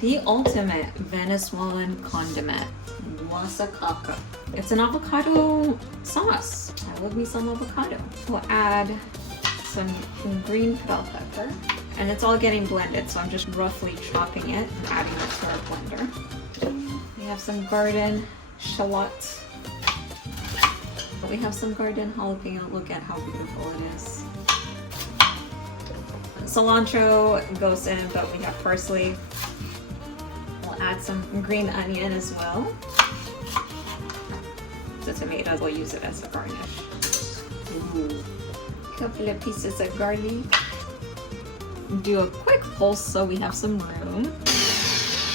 The ultimate Venezuelan condiment, Guasacaca. It's an avocado sauce. I love me some avocado. We'll add some green bell pepper, and it's all getting blended, so I'm just roughly chopping it and adding it to our blender. We have some garden shallot. We have some garden jalapeno. Look at how beautiful it is. Cilantro goes in, but we have parsley. We'll add some green onion as well. The tomato, we'll use it as a garnish. Ooh. Couple of pieces of garlic. Do a quick pulse so we have some room.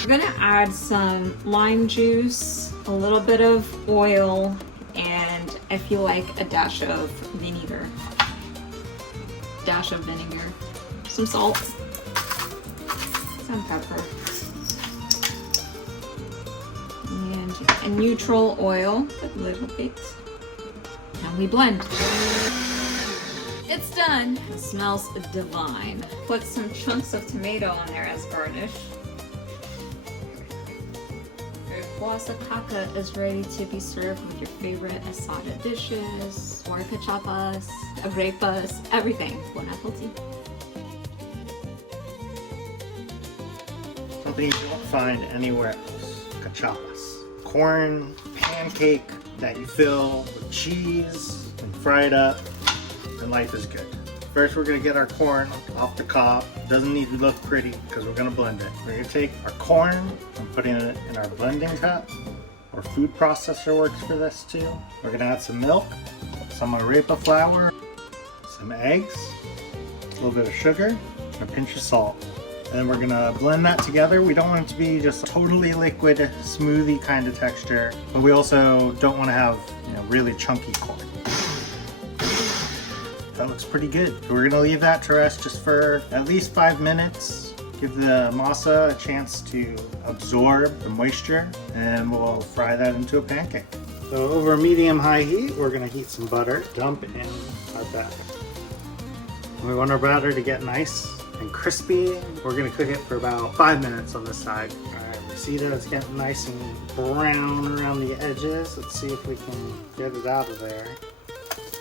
We're gonna add some lime juice, a little bit of oil, and I feel like a dash of vinegar. Dash of vinegar. Some salt. Some pepper. And a neutral oil, a little bit. And we blend. It's done. It smells divine. Put some chunks of tomato on there as garnish. Guasacaca is ready to be served with your favorite asada dishes, or cachapas, arepas, everything. Bon appetit. Something you don't find anywhere else. Cachapas. Corn pancake that you fill with cheese and fry it up, and life is good. First, we're gonna get our corn off the cob. Doesn't need to look pretty because we're gonna blend it. We're gonna take our corn and put it in our blending cup, or food processor works for this too. We're gonna add some milk, some arepa flour, some eggs, a little bit of sugar, and a pinch of salt. And then we're gonna blend that together. We don't want it to be just a totally liquid smoothie kind of texture, but we also don't want to have, really chunky corn. That looks pretty good. We're gonna leave that to rest just for at least 5 minutes. Give the masa a chance to absorb the moisture, and we'll fry that into a pancake. So over medium-high heat, we're gonna heat some butter, dump in our batter. We want our batter to get nice and crispy. We're gonna cook it for about 5 minutes on this side. All right, we see that it's getting nice and brown around the edges. Let's see if we can get it out of there.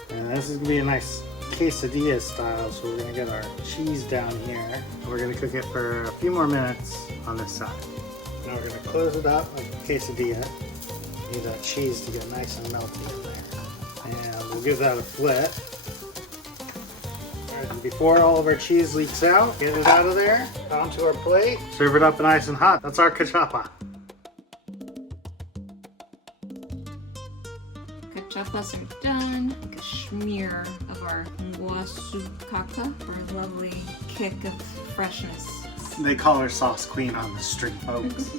And this is gonna be a nice quesadilla style, so we're gonna get our cheese down here. We're gonna cook it for a few more minutes on this side. Now we're gonna close it up like a quesadilla. Need that cheese to get nice and melty in there. And we'll give that a flip. And before all of our cheese leaks out, get it out of there, onto our plate, serve it up nice and hot. That's our cachapa. Cachapas are done. Like a smear of our guasacaca for a lovely kick of freshness. They call her sauce queen on the street, folks.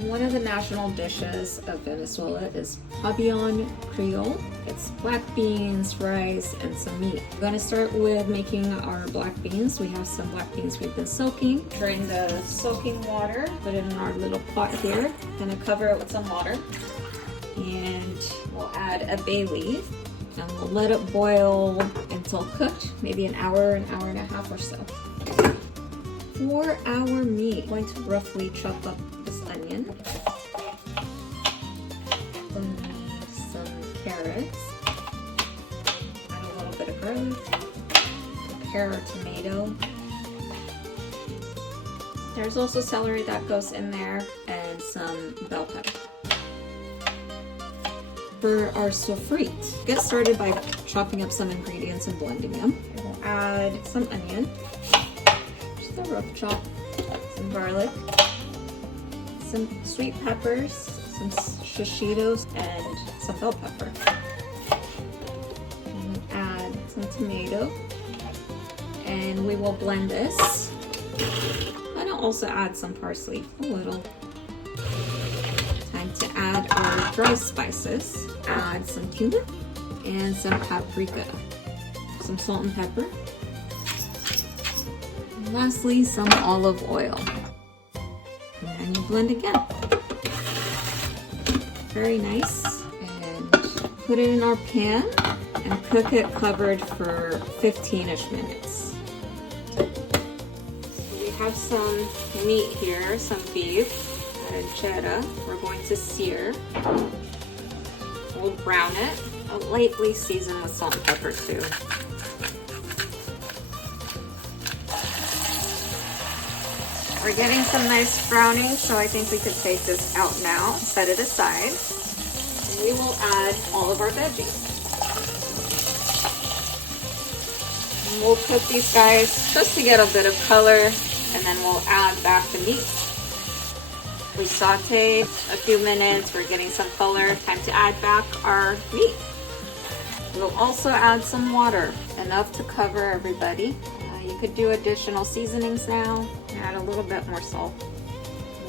One of the national dishes of Venezuela is pabellon creole. It's black beans, rice, and some meat. We're gonna start with making our black beans. We have some black beans we've been soaking. Drain the soaking water, put it in our little pot here. Gonna cover it with some water. And we'll add a bay leaf. And we'll let it boil until cooked, maybe an hour and a half or so. For our meat, I'm going to roughly chop up this onion, some carrots, add a little bit of garlic, a pear or tomato. There's also celery that goes in there, and some bell pepper. For our sofrite, get started by chopping up some ingredients and blending them. We'll add some onion, just a rough chop, some garlic, some sweet peppers, some shishitos, and some bell pepper. And we'll add some tomato, and we will blend this. And I'll also add some parsley, a little. Time to add our dry spices. Add some cumin and some paprika, some salt and pepper, and lastly some olive oil. And then you blend again. Very nice. And put it in our pan. and cook it covered for 15-ish minutes. So we have some meat here, some beef, cheddar. We're going to sear. We'll brown it. I'll lightly season with salt and pepper too. We're getting some nice browning, so I think we could take this out now, set it aside. And we will add all of our veggies. And we'll cook these guys just to get a bit of color, and then we'll add back the meat. We sauteed a few minutes, we're getting some color. Time to add back our meat. We'll also add some water, enough to cover everybody. You could do additional seasonings now, add a little bit more salt.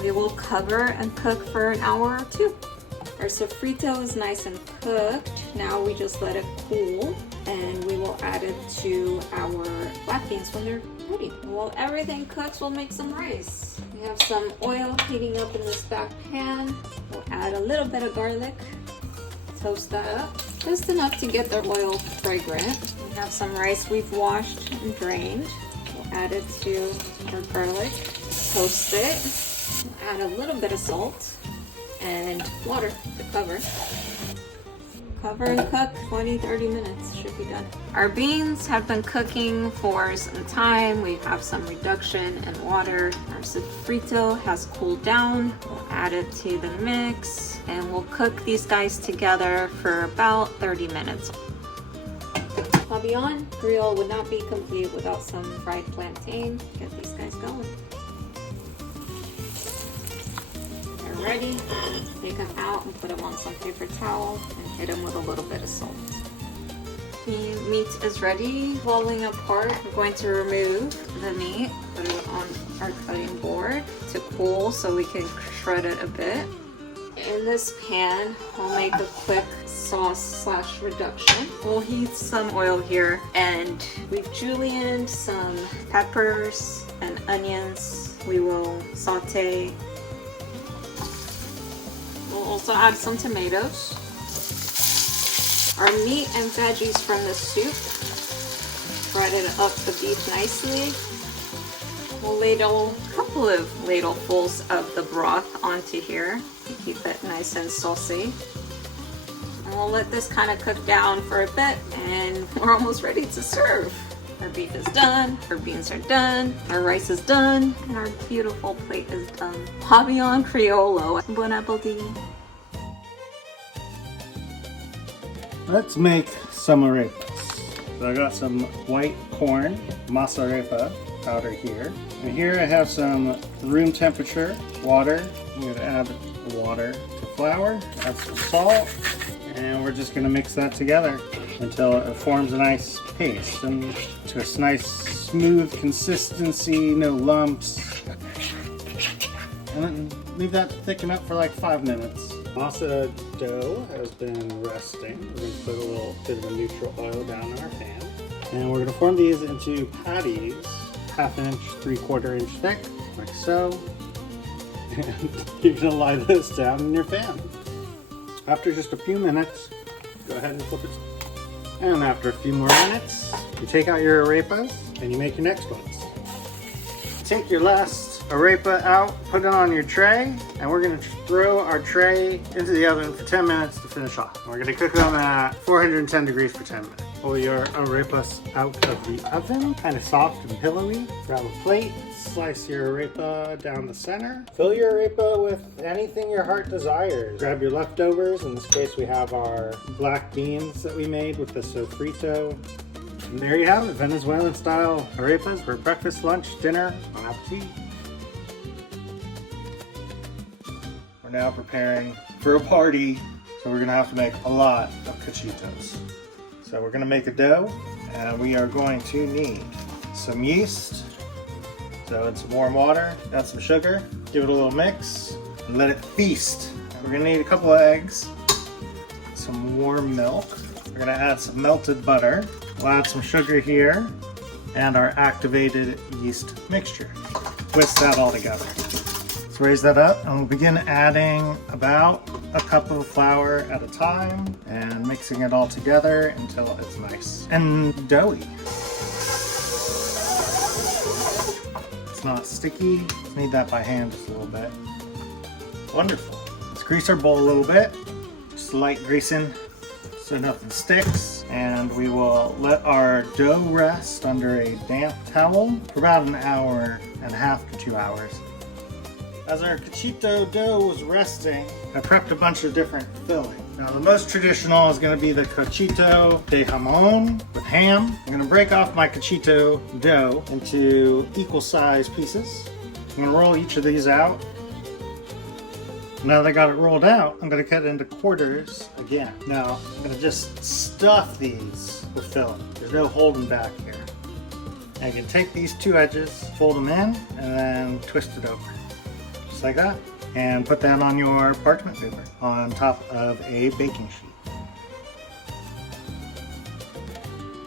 We will cover and cook for an hour or two. Our sofrito is nice and cooked. Now we just let it cool, and we will add it to our black beans when they're ready. While everything cooks, we'll make some rice. We have some oil heating up in this back pan. We'll add a little bit of garlic, toast that up, just enough to get the oil fragrant. We have some rice we've washed and drained. We'll add it to our garlic, toast it, we'll add a little bit of salt and water to cover. Cover and cook 20-30 minutes, should be done. Our beans have been cooking for some time. We have some reduction in water. Our sofrito has cooled down. We'll add it to the mix and we'll cook these guys together for about 30 minutes. Pabillon Creole would not be complete without some fried plantain. Get these guys going. They're ready. Take them out and put them on some paper towel and hit them with a little bit of salt. The meat is ready, falling apart. We're going to remove the meat, put it on our cutting board to cool so we can shred it a bit. In this pan, we'll make a quick sauce / reduction. We'll heat some oil here, and we've julienned some peppers and onions. We will saute. We'll also add some tomatoes. Our meat and veggies from the soup. Breaded up the beef nicely. We'll ladle a couple of ladlefuls of the broth onto here to keep it nice and saucy. And we'll let this kind of cook down for a bit, and we're almost ready to serve. Our beef is done, our beans are done, our rice is done, and our beautiful plate is done. Pabillon Criollo. Bon appetit. Let's make some arepas. So I got some white corn, masarepa powder here. And here I have some room temperature water. I'm going to add the water to flour, add some salt, and we're just going to mix that together until it forms a nice paste and to a nice smooth consistency, no lumps. And then leave that to thicken up for like 5 minutes. Masa dough has been resting. We're going to put a little bit of a neutral oil down in our pan. And we're going to form these into patties, 1/2 inch, 3/4 inch thick, like so. And you're going to lie this down in your pan. After just a few minutes, go ahead and flip it. And after a few more minutes, you take out your arepas and you make your next ones. Take your last arepa out, put it on your tray, and we're going to throw our tray into the oven for 10 minutes to finish off. We're going to cook them at 410 degrees for 10 minutes. Pull your arepas out of the oven, kind of soft and pillowy. Grab a plate, slice your arepa down the center. Fill your arepa with anything your heart desires. Grab your leftovers. In this case, we have our black beans that we made with the sofrito. And there you have it, Venezuelan style arepas for breakfast, lunch, dinner. Bon appetit. We're now preparing for a party, so we're gonna have to make a lot of cachitos. So we're gonna make a dough, and we are going to need some yeast. So in some warm water, add some sugar, give it a little mix, and let it feast. And we're gonna need a couple of eggs, some warm milk. We're gonna add some melted butter. We'll add some sugar here, and our activated yeast mixture. Whisk that all together. So raise that up and we'll begin adding about a cup of flour at a time and mixing it all together until it's nice and doughy. It's not sticky, just need that by hand just a little bit. Wonderful. Let's grease our bowl a little bit, just light greasing so nothing sticks, and we will let our dough rest under a damp towel for about an hour and a half to 2 hours. As our cachito dough was resting, I prepped a bunch of different fillings. Now the most traditional is going to be the cachito de jamon with ham. I'm going to break off my cachito dough into equal size pieces. I'm going to roll each of these out. Now that I got it rolled out, I'm going to cut it into quarters again. Now I'm going to just stuff these with filling. There's no holding back here. And you can take these two edges, fold them in, and then twist it over. Just like that. And put that on your parchment paper on top of a baking sheet.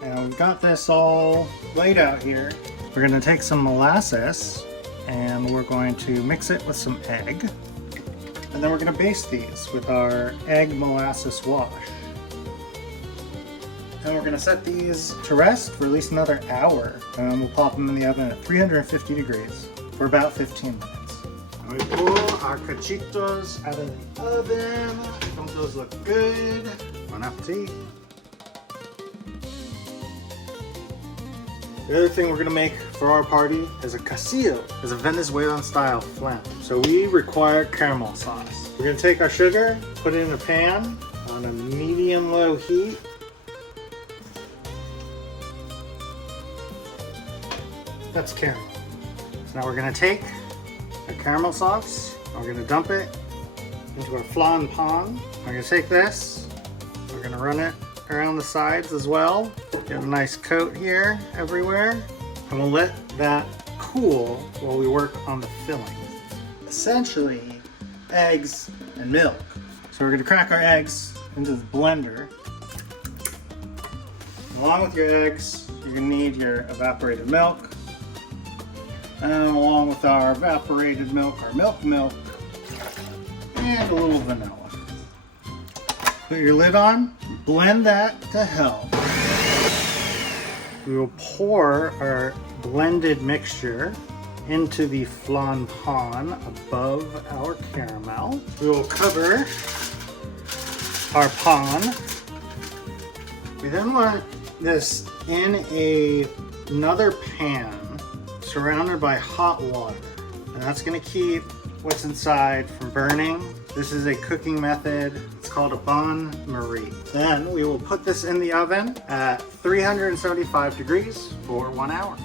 And we've got this all laid out here. We're going to take some molasses and we're going to mix it with some egg. And then we're going to baste these with our egg molasses wash. And we're going to set these to rest for at least another hour. And we'll pop them in the oven at 350 degrees for about 15 minutes. And we pull our cachitos out of the oven. Don't those look good? Bon appetit. The other thing we're going to make for our party is a quesillo. It's a Venezuelan style flan. So we require caramel sauce. We're going to take our sugar, put it in a pan on a medium-low heat. That's caramel. So now we're going to take our caramel sauce, and we're going to dump it into our flan pan. We're going to take this, we're going to run it around the sides as well. Get a nice coat here everywhere, and we'll let that cool while we work on the filling. Essentially, eggs and milk. So we're going to crack our eggs into the blender. Along with your eggs, you're going to need your evaporated milk. And along with our evaporated milk, our milk, and a little vanilla. Put your lid on, blend that to hell. We will pour our blended mixture into the flan pan above our caramel. We will cover our pan. We then want this in another pan surrounded by hot water. And that's going to keep what's inside from burning. This is a cooking method. It's called a bain-marie. Then we will put this in the oven at 375 degrees for 1 hour.